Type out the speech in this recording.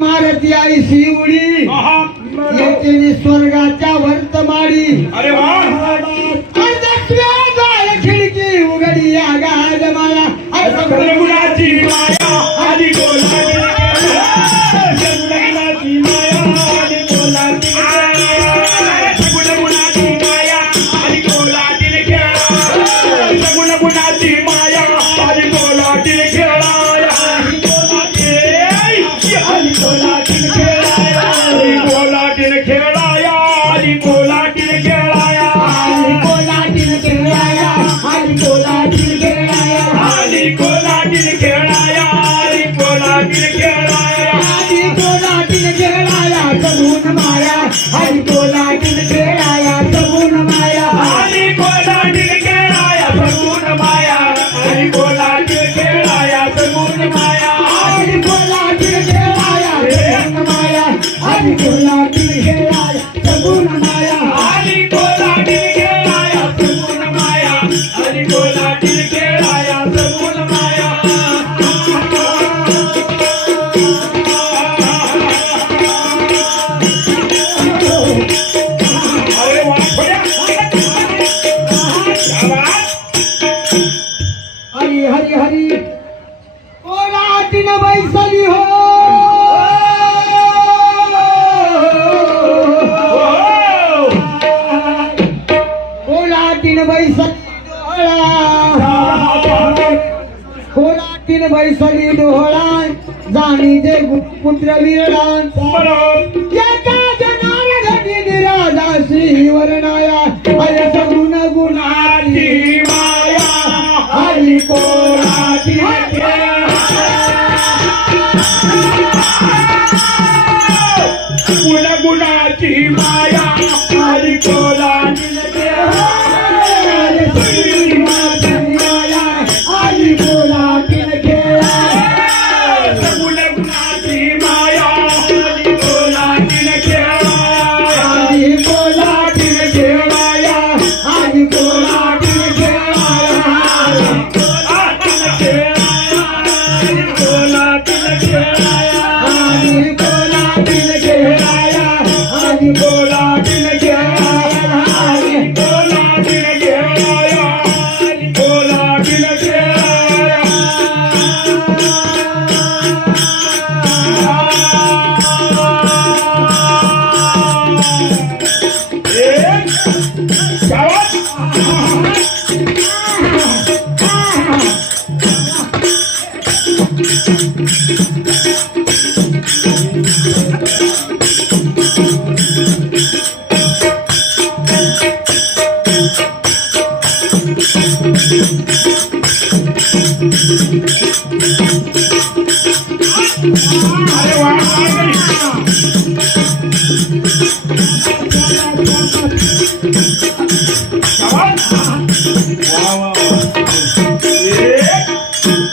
इमारती आई शिवडी. येते स्वर्गाच्या वर्तमाडी. अरे वा. চলা तीन बाई तीन डोहळा जाणी जे पुत्र विरळा श्री वरणाया अय सगुण गुणाची माया हरी कोणाची गुणगुणाची माया. Wow.